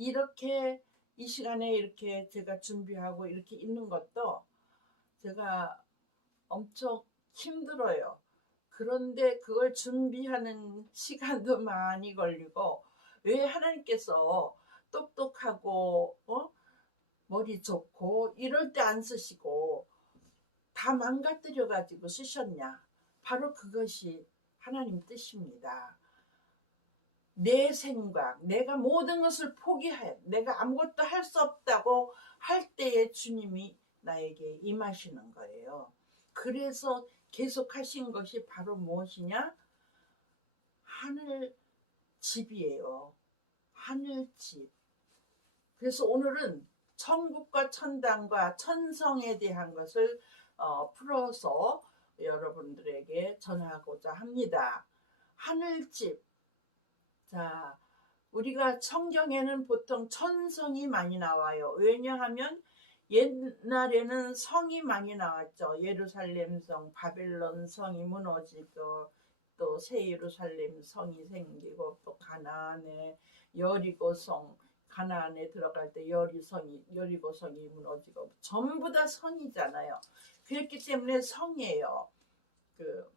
이렇게 이 시간에 이렇게 제가 준비하고 이렇게 있는 것도 제가 엄청 힘들어요. 그런데 그걸 준비하는 시간도 많이 걸리고 왜 하나님께서 똑똑하고 어? 머리 좋고 이럴 때 안 쓰시고 다 망가뜨려 가지고 쓰셨냐? 바로 그것이 하나님 뜻입니다. 내 생각, 내가 모든 것을 포기해, 내가 아무것도 할 수 없다고 할 때에 주님이 나에게 임하시는 거예요. 그래서 계속 하신 것이 바로 무엇이냐? 하늘 집이에요. 하늘 집. 그래서 오늘은 천국과 천당과 천성에 대한 것을 어, 풀어서 여러분들에게 전하고자 합니다. 하늘집. 자, 우리가 성경에는 보통 천성이 많이 나와요. 왜냐하면 옛날에는 성이 많이 나왔죠. 예루살렘 성, 바벨론 성이 무너지고 또 새 예루살렘 성이 생기고 또 가나안에 여리고 성, 가나안에 들어갈 때 여리성이 여리고 성이 무너지고 전부 다 성이잖아요. 그렇기 때문에 성이에요. 그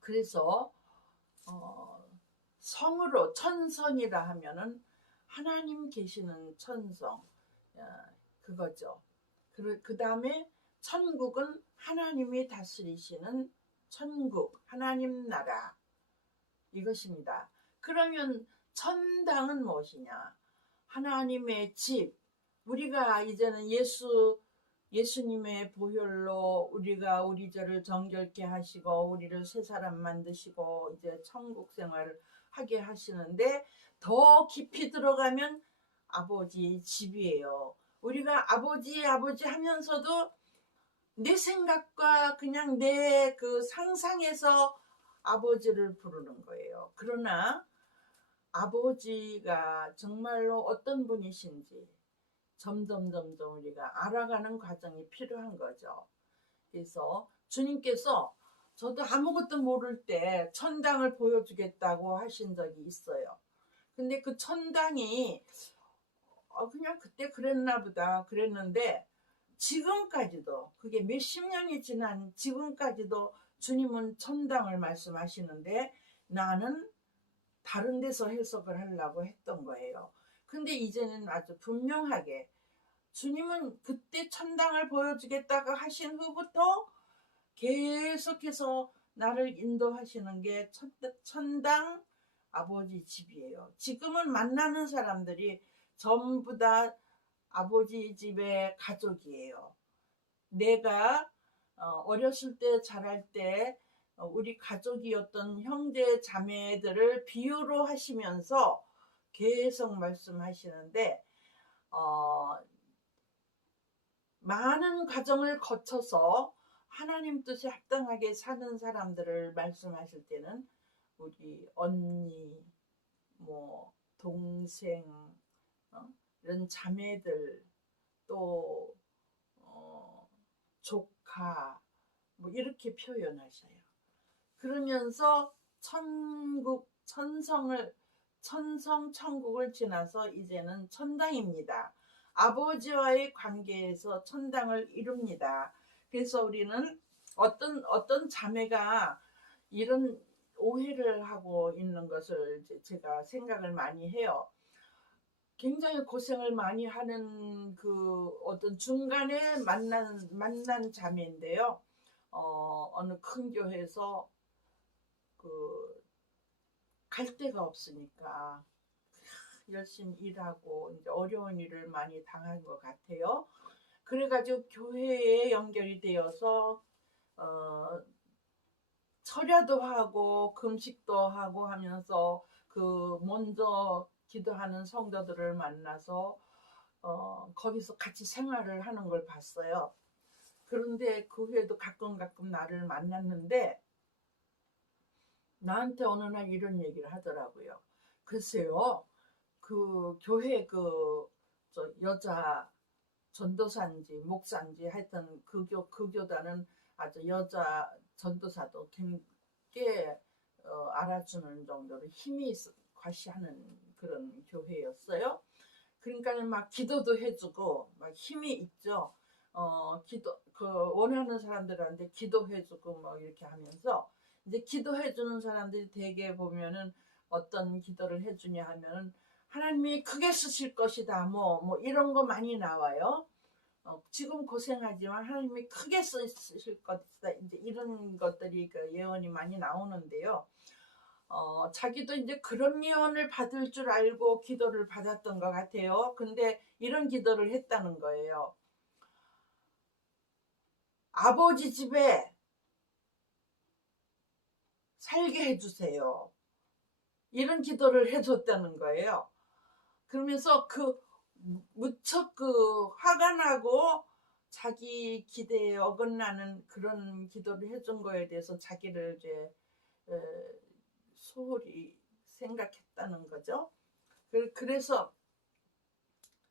그래서 어, 성으로 천성이라 하면은 하나님 계시는 천성 야, 그거죠. 그, 그 다음에 천국은 하나님이 다스리시는 천국, 하나님 나라 이것입니다. 그러면 천당은 무엇이냐? 하나님의 집. 우리가 이제는 예수 예수님의 보혈로 우리가 우리 죄를 정결케 하시고 우리를 새 사람 만드시고 이제 천국 생활을 하게 하시는데 더 깊이 들어가면 아버지의 집이에요. 우리가 아버지 아버지 하면서도 내 생각과 그냥 내 그 상상에서 아버지를 부르는 거예요. 그러나 아버지가 정말로 어떤 분이신지 점점 점점 우리가 알아가는 과정이 필요한 거죠. 그래서 주님께서 저도 아무것도 모를 때 천당을 보여주겠다고 하신 적이 있어요. 근데 그 천당이 어, 그냥 그때 그랬나 보다 그랬는데 지금까지도 그게 몇십 년이 지난 지금까지도 주님은 천당을 말씀하시는데 나는 다른 데서 해석을 하려고 했던 거예요. 근데 이제는 아주 분명하게 주님은 그때 천당을 보여주겠다고 하신 후부터 계속해서 나를 인도하시는 게 천당 아버지 집이에요. 지금은 만나는 사람들이 전부 다 아버지 집의 가족이에요. 내가 어, 어렸을 때 자랄 때 어, 우리 가족이었던 형제 자매들을 비유로 하시면서 계속 말씀하시는데 어, 많은 과정을 거쳐서 하나님 뜻에 합당하게 사는 사람들을 말씀하실 때는 우리 언니, 뭐 동생, 어? 이런 자매들 또 어, 조카 뭐 이렇게 표현하셔요. 그러면서 천국 천성을 천성 천국을 지나서 이제는 천당입니다. 아버지와의 관계에서 천당을 이룹니다. 그래서 우리는 어떤 어떤 자매가 이런 오해를 하고 있는 것을 제가 생각을 많이 해요. 굉장히 고생을 많이 하는 그 어떤 중간에 만난 만난 자매인데요. 어, 어느 큰 교회에서 그 갈 데가 없으니까 열심히 일하고 이제 어려운 일을 많이 당한 것 같아요. 그래가지고 교회에 연결이 되어서 어, 철야도 하고 금식도 하고 하면서 그 먼저 기도하는 성도들을 만나서 어, 거기서 같이 생활을 하는 걸 봤어요. 그런데 그 후에도 가끔 가끔 나를 만났는데 나한테 어느 날 이런 얘기를 하더라고요. 글쎄요, 그 교회 그 여자 전도사인지 목사인지 하여튼 그, 교, 그 교단은 아주 여자 전도사도 꽤 어, 알아주는 정도로 힘이 과시하는 그런 교회였어요. 그러니까 막 기도도 해주고 막 힘이 있죠. 어 기도 그 원하는 사람들한테 기도해주고 뭐 이렇게 하면서 이제 기도해 주는 사람들이 대개 보면은 어떤 기도를 해 주냐 하면은 하나님이 크게 쓰실 것이다 뭐뭐 이런 거 많이 나와요. 어, 지금 고생하지만 하나님이 크게 쓰실 것이다 이제 이런 것들이 그 예언이 많이 나오는데요. 어, 자기도 이제 그런 예언을 받을 줄 알고 기도를 받았던 것 같아요. 근데 이런 기도를 했다는 거예요. 아버지 집에 살게 해주세요. 이런 기도를 해줬다는 거예요. 그러면서 그 무척 그 화가 나고 자기 기대에 어긋나는 그런 기도를 해준 거에 대해서 자기를 이제 에, 소홀히 생각했다는 거죠. 그- 그래서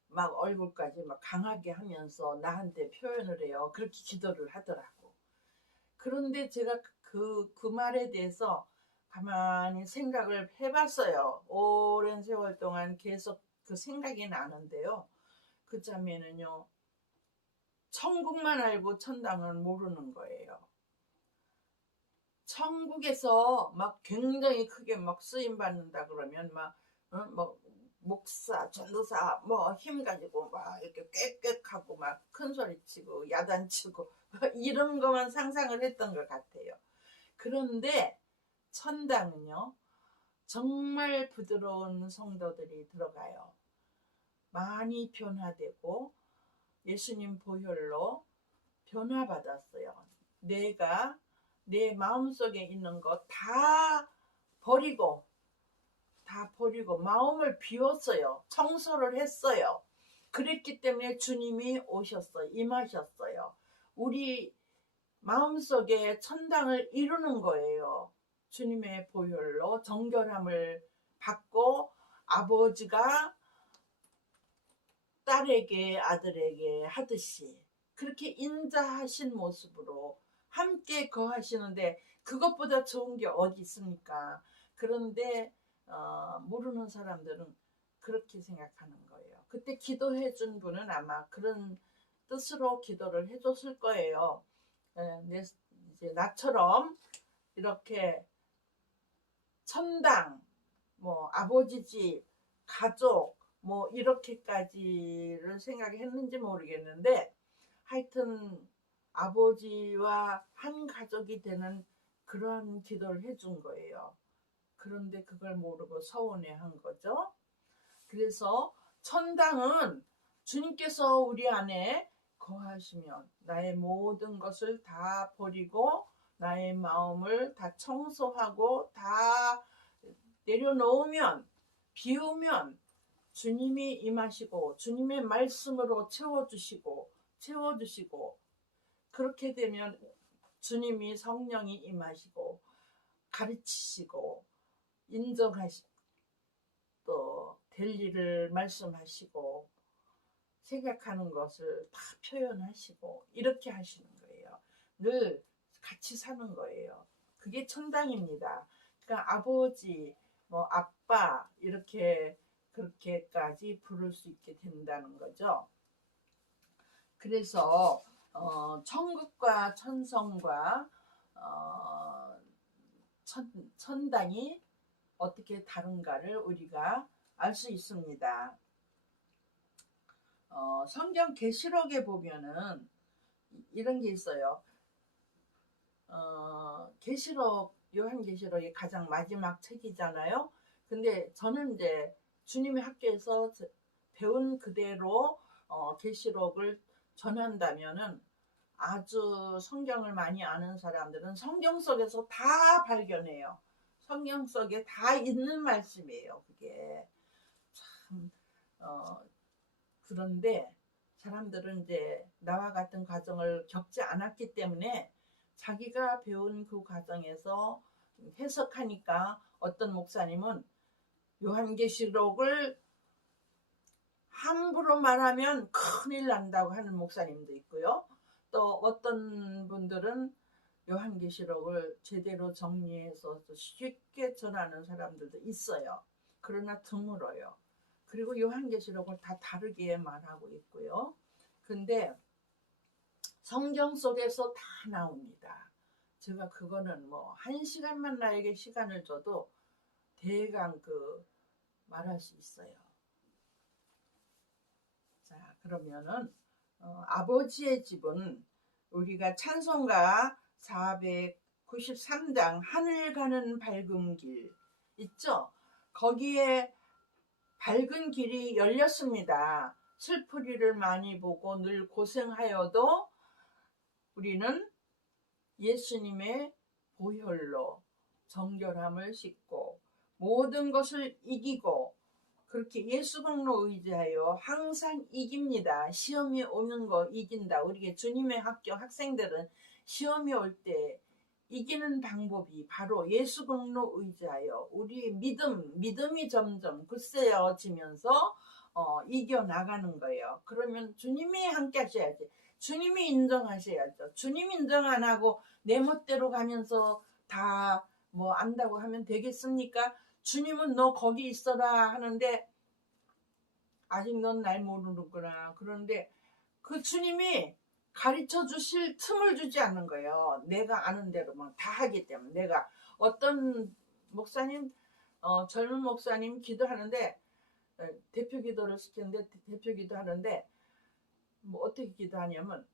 막 얼굴까지 막 강하게 하면서 나한테 표현을 해요. 그렇게 기도를 하더라고. 그런데 제가 그, 그 말에 대해서 가만히 생각을 해봤어요. 오랜 세월 동안 계속 그 생각이 나는데요. 그 자매는요, 천국만 알고 천당은 모르는 거예요. 천국에서 막 굉장히 크게 막 쓰임 받는다 그러면 막, 어? 뭐, 목사, 전도사, 뭐 힘 가지고 막 이렇게 꽥꽥하고 막 큰 소리 치고 야단치고 이런 것만 상상을 했던 것 같아요. 그런데 천당은요, 정말 부드러운 성도들이 들어가요. 많이 변화되고 예수님 보혈로 변화받았어요. 내가 내 마음속에 있는 것 다 버리고 다 버리고 마음을 비웠어요. 청소를 했어요. 그랬기 때문에 주님이 오셨어요. 임하셨어요. 우리 마음속에 천당을 이루는 거예요. 주님의 보혈로 정결함을 받고 아버지가 딸에게 아들에게 하듯이 그렇게 인자하신 모습으로 함께 거하시는데 그것보다 좋은 게 어디 있습니까? 그런데 어, 모르는 사람들은 그렇게 생각하는 거예요. 그때 기도해 준 분은 아마 그런 뜻으로 기도를 해줬을 거예요. 에, 내, 이제 나처럼 이렇게 천당, 뭐 아버지 집, 가족, 뭐 이렇게까지를 생각했는지 모르겠는데 하여튼 아버지와 한 가족이 되는 그러한 기도를 해준 거예요. 그런데 그걸 모르고 서운해 한 거죠. 그래서 천당은 주님께서 우리 안에 거하시면 나의 모든 것을 다 버리고 나의 마음을 다 청소하고 다 내려놓으면 비우면 주님이 임하시고 주님의 말씀으로 채워주시고 채워주시고 그렇게 되면 주님이 성령이 임하시고 가르치시고 인정하시고 또될 일을 말씀하시고 생각하는 것을 다 표현하시고 이렇게 하시는 거예요. 늘 같이 사는 거예요. 그게 천당입니다. 그러니까 아버지, 뭐 아빠 이렇게 그렇게까지 부를 수 있게 된다는 거죠. 그래서 어, 천국과 천성과 어, 천, 천당이 어떻게 다른가를 우리가 알 수 있습니다. 어, 성경 계시록에 보면은 이런 게 있어요. 어, 계시록 요한 계시록이 가장 마지막 책이잖아요. 근데 저는 이제 주님의 학교에서 배운 그대로 어, 계시록을 전한다면은 아주 성경을 많이 아는 사람들은 성경 속에서 다 발견해요. 성경 속에 다 있는 말씀이에요. 그게 참 어, 그런데 사람들은 이제 나와 같은 과정을 겪지 않았기 때문에 자기가 배운 그 과정에서 해석하니까 어떤 목사님은 요한계시록을 함부로 말하면 큰일 난다고 하는 목사님도 있고요. 또 어떤 분들은 요한계시록을 제대로 정리해서 쉽게 전하는 사람들도 있어요. 그러나 드물어요. 그리고 요한계시록을 다 다르게 말하고 있고요. 근데 성경 속에서 다 나옵니다. 제가 그거는 뭐 한 시간만 나에게 시간을 줘도 대강 그 말할 수 있어요. 자 그러면은 어, 아버지의 집은 우리가 찬송가 493장 하늘 가는 밝은 길 있죠? 거기에 밝은 길이 열렸습니다. 슬프리를 많이 보고 늘 고생하여도 우리는 예수님의 보혈로 정결함을 싣고 모든 것을 이기고 그렇게 예수 공로 의지하여 항상 이깁니다. 시험이 오는 거 이긴다. 우리가 주님의 학교 학생들은 시험이 올 때 이기는 방법이 바로 예수 공로 의지하여 우리 믿음, 믿음이 점점 굳세어지면서 어, 이겨 나가는 거예요. 그러면 주님이 함께 하셔야지. 주님이 인정하셔야죠. 주님 인정 안 하고 내 멋대로 가면서 다 뭐 안다고 하면 되겠습니까? 주님은 너 거기 있어라 하는데 아직 넌 날 모르는구나. 그런데 그 주님이 가르쳐 주실 틈을 주지 않는 거예요. 내가 아는 대로만 다 하기 때문에 내가 어떤 목사님 어, 젊은 목사님 기도하는데 어, 대표 기도를 시켰는데 대표 기도하는데 뭐 어떻게 기도하냐면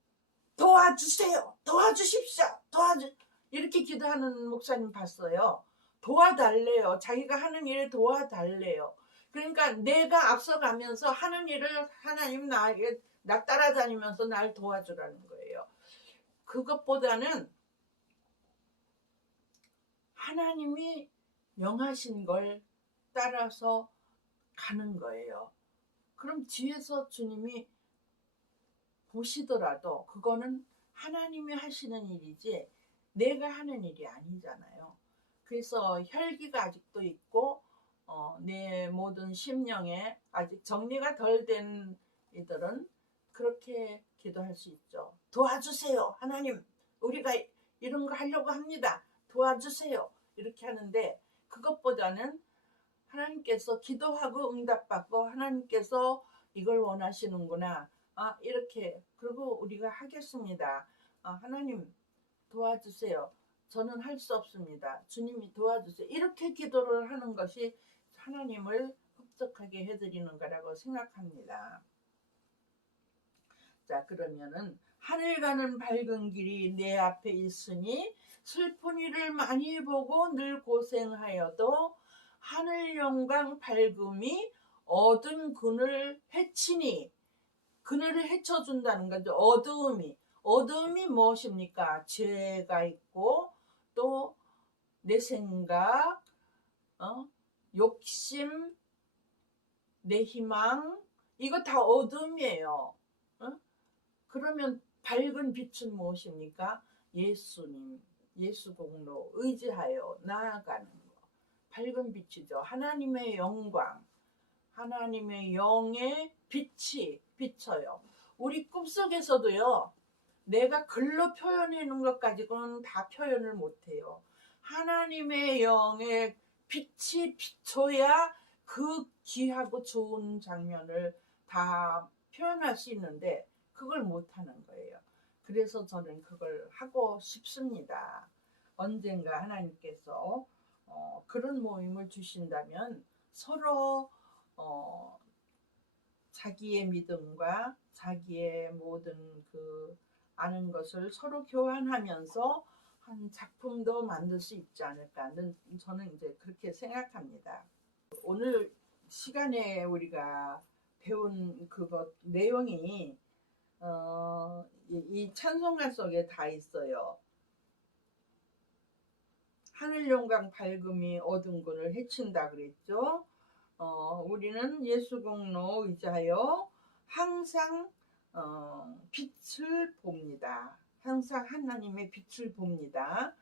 도와주세요. 도와주십시오. 도와주 이렇게 기도하는 목사님 봤어요. 도와달래요. 자기가 하는 일을 도와달래요. 그러니까 내가 앞서가면서 하는 일을 하나님 나에게 나 따라다니면서 날 도와주라는 거예요. 그것보다는 하나님이 명하신 걸 따라서 가는 거예요. 그럼 뒤에서 주님이 보시더라도 그거는 하나님이 하시는 일이지 내가 하는 일이 아니잖아요. 그래서 혈기가 아직도 있고 어, 내 모든 심령에 아직 정리가 덜 된 이들은 그렇게 기도할 수 있죠. 도와주세요. 하나님, 우리가 이런 거 하려고 합니다. 도와주세요. 이렇게 하는데 그것보다는 하나님께서 기도하고 응답받고 하나님께서 이걸 원하시는구나. 아, 이렇게 그리고 우리가 하겠습니다. 아, 하나님 도와주세요. 저는 할 수 없습니다. 주님이 도와주세요. 이렇게 기도를 하는 것이 하나님을 흡족하게 해드리는 거라고 생각합니다. 자, 그러면은 하늘 가는 밝은 길이 내 앞에 있으니 슬픈 일을 많이 보고 늘 고생하여도 하늘 영광 밝음이 어두운 그늘 해치니 그늘을 헤쳐준다는 거죠. 어두움이 어두움이 무엇입니까? 죄가 있고 또 내 생각, 어? 욕심, 내 희망 이거 다 어둠이에요. 어? 그러면 밝은 빛은 무엇입니까? 예수님, 예수 공로 의지하여 나아가는 거. 밝은 빛이죠. 하나님의 영광, 하나님의 영의 빛이 비쳐요. 우리 꿈속에서도요. 내가 글로 표현하는 것 가지고는 다 표현을 못해요. 하나님의 영의 빛이 비춰야 그 귀하고 좋은 장면을 다 표현할 수 있는데 그걸 못하는 거예요. 그래서 저는 그걸 하고 싶습니다. 언젠가 하나님께서 어, 그런 모임을 주신다면 서로 어, 자기의 믿음과 자기의 모든 그 아는 것을 서로 교환하면서 한 작품도 만들 수 있지 않을까 는 저는 이제 그렇게 생각합니다. 오늘 시간에 우리가 배운 그것 내용이 어, 이, 이 찬송가 속에 다 있어요. 하늘 영광 밝음이 어두운 군을 해친다 그랬죠. 어, 우리는 예수 공로 의지하여 항상 어, 빛을 봅니다. 항상 하나님의 빛을 봅니다.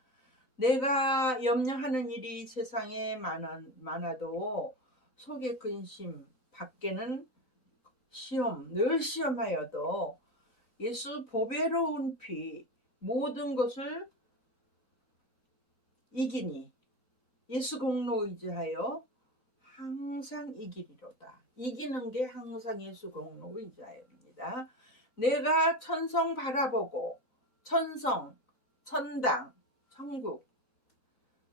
내가 염려하는 일이 세상에 많아, 많아도 속에 근심, 밖에는 시험, 늘 시험하여도 예수 보배로운 피 모든 것을 이기니 예수 공로 의지하여 항상 이기리로다. 이기는 게 항상 예수 공로 의자입니다. 내가 천성 바라보고 천성, 천당, 천국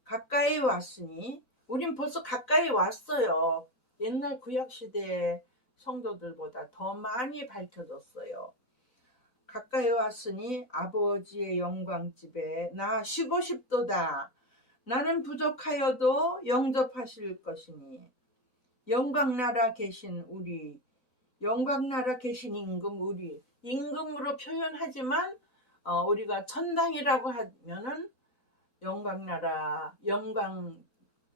가까이 왔으니 우린 벌써 가까이 왔어요. 옛날 구약 시대 성도들보다 더 많이 밝혀졌어요. 가까이 왔으니 아버지의 영광 집에 나 쉬고 싶도다. 나는 부족하여도 영접하실 것이니 영광 나라 계신 우리 영광 나라 계신 임금 우리 임금으로 표현하지만 어, 우리가 천당이라고 하면은 영광 나라 영광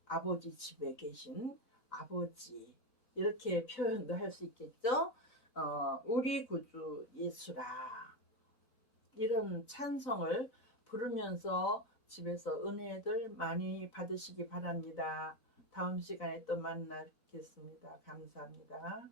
아버지 집에 계신 아버지 이렇게 표현도 할 수 있겠죠. 어, 우리 구주 예수라 이런 찬성을 부르면서 집에서 은혜들 많이 받으시기 바랍니다. 다음 시간에 또 만나겠습니다. 감사합니다.